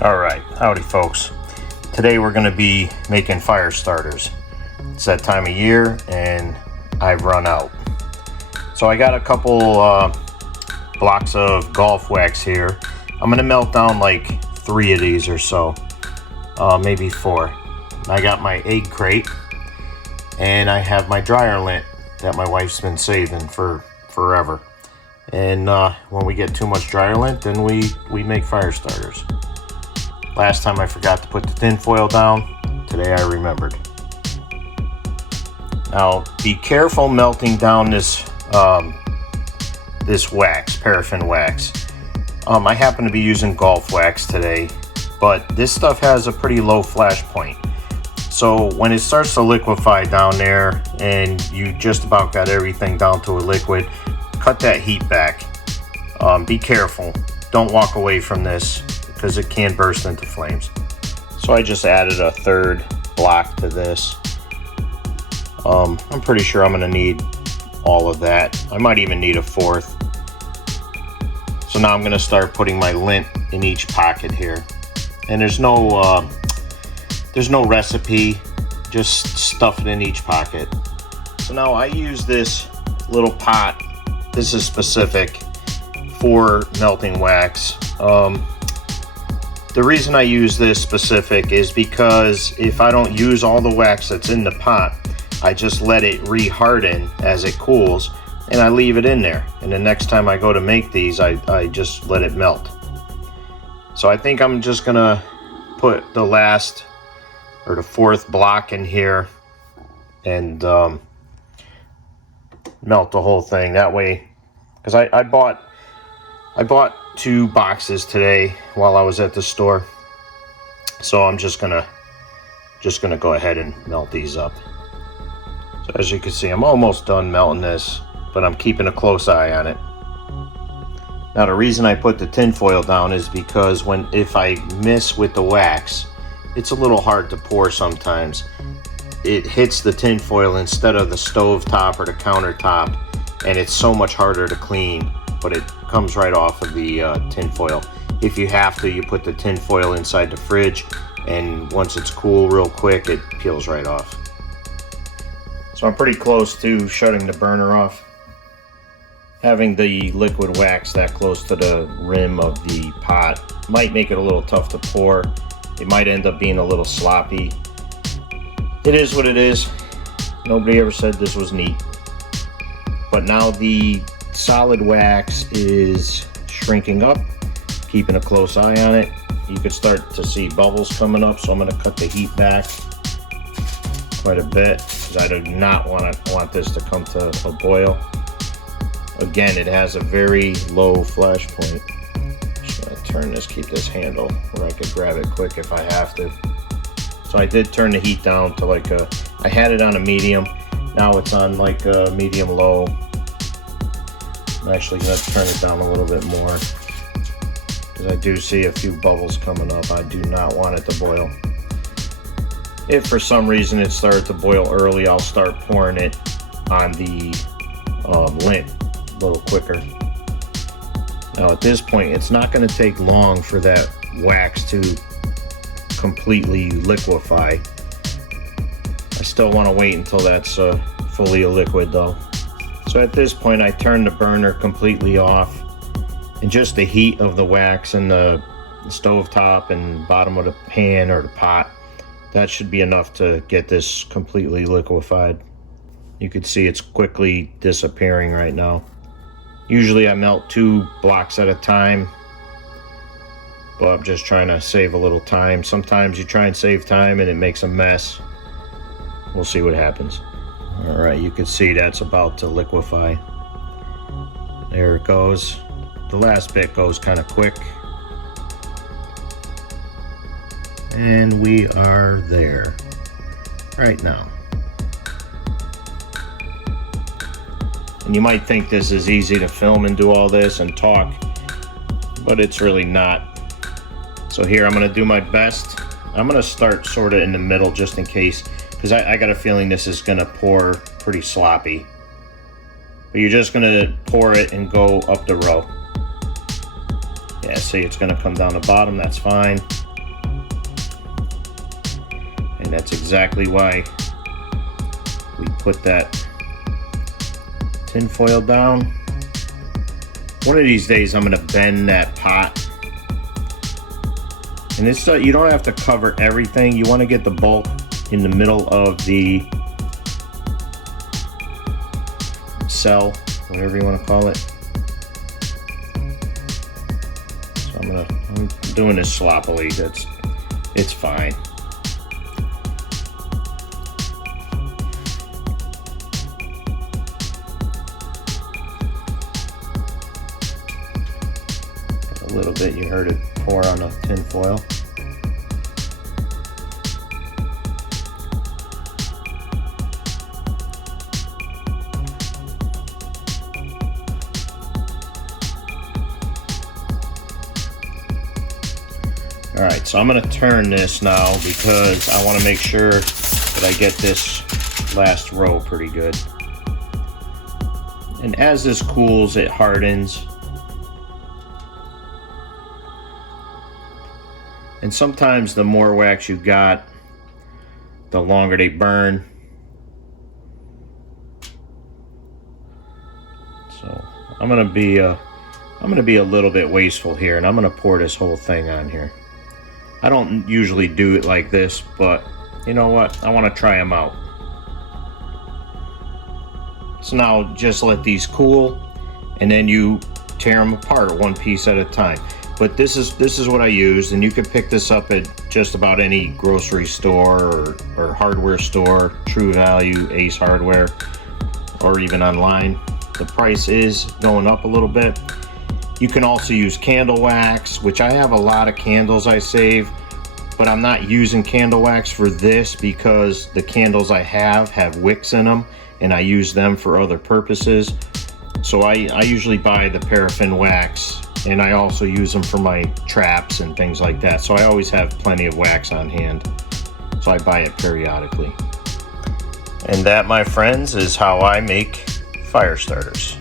Alright, howdy folks. Today we're going to be making fire starters. It's that time of year and I've run out. So I got a couple blocks of golf wax here. I'm going to melt down like 3 of these or so, maybe 4. I got my egg crate and I have my dryer lint that my wife's been saving for forever. And when we get too much dryer lint, then we make fire starters. Last time I forgot to put the tin foil down. Today I remembered. Now be careful melting down this this wax, paraffin wax. I happen to be using golf wax today, but this stuff has a pretty low flash point. So when it starts to liquefy down there and you just about got everything down to a liquid, cut that heat back. Be careful. Don't walk away from this, because it can burst into flames. So I just added a 3rd block to this. I'm pretty sure I'm going to need all of that. I might even need a 4th. So now I'm going to start putting my lint in each pocket here. And there's no recipe, just stuff it in each pocket. So now I use this little pot. This is specific for melting wax. The reason I use this specific is because if I don't use all the wax that's in the pot, I just let it re-harden as it cools and I leave it in there. And the next time I go to make these, I just let it melt. So I think I'm just gonna put the last or the 4th block in here and melt the whole thing that way. Because I bought 2 boxes today while I was at the store, so I'm just gonna go ahead and melt these up. So as you can see, I'm almost done melting this, but I'm keeping a close eye on it. Now the reason I put the tin foil down is because if I miss with the wax, it's a little hard to pour sometimes. It hits the tin foil instead of the stove top or the countertop, and it's so much harder to clean, but it comes right off of the tin foil. If you have to, you put the tin foil inside the fridge, and once it's cool real quick, it peels right off. So I'm pretty close to shutting the burner off. Having the liquid wax that close to the rim of the pot might make it a little tough to pour. It might end up being a little sloppy. It is what it is. Nobody ever said this was neat. But now the solid wax is shrinking up, keeping a close eye on it. You could start to see bubbles coming up, so I'm going to cut the heat back quite a bit because I do not want this to come to a boil. Again, it has a very low flash point. Just going to turn this, keep this handle where I could grab it quick if I have to. So I did turn the heat down to like I had it on a medium. Now it's on like a medium low. I'm actually going to turn it down a little bit more because I do see a few bubbles coming up. I do not want it to boil. If for some reason it started to boil early, I'll start pouring it on the lint a little quicker. Now at this point, it's not going to take long for that wax to completely liquefy. I still want to wait until that's fully a liquid though. So at this point I turn the burner completely off, and just the heat of the wax in the stove top and bottom of the pan or the pot, that should be enough to get this completely liquefied. You can see it's quickly disappearing right now. Usually I melt 2 blocks at a time, but I'm just trying to save a little time. Sometimes you try and save time and it makes a mess. We'll see what happens. Alright, you can see that's about to liquefy. There it goes. The last bit goes kind of quick. And we are there right now. And you might think this is easy to film and do all this and talk, but it's really not. So here I'm going to do my best. I'm going to start sort of in the middle just in case, because I got a feeling this is going to pour pretty sloppy. But you're just going to pour it and go up the row. Yeah, see, it's going to come down the bottom. That's fine. And that's exactly why we put that tin foil down. One of these days I'm going to bend that pot. And it's you don't have to cover everything. You want to get the bulk in the middle of the cell, whatever you want to call it. So I'm doing this sloppily. It's fine. A little bit, you heard it pour on the tin foil. All right, so I'm going to turn this now because I want to make sure that I get this last row pretty good. And as this cools, it hardens. And sometimes the more wax you got, the longer they burn. So I'm going to be a little bit wasteful here, and I'm going to pour this whole thing on here. I don't usually do it like this, but you know what? I want to try them out. So now just let these cool, and then you tear them apart one piece at a time. But this is what I used, and you can pick this up at just about any grocery store or hardware store, True Value, Ace Hardware, or even online. The price is going up a little bit. You can also use candle wax, which I have a lot of candles I save, but I'm not using candle wax for this because the candles I have wicks in them, and I use them for other purposes. So I usually buy the paraffin wax, and I also use them for my traps and things like that. So I always have plenty of wax on hand, so I buy it periodically. And that, my friends, is how I make fire starters.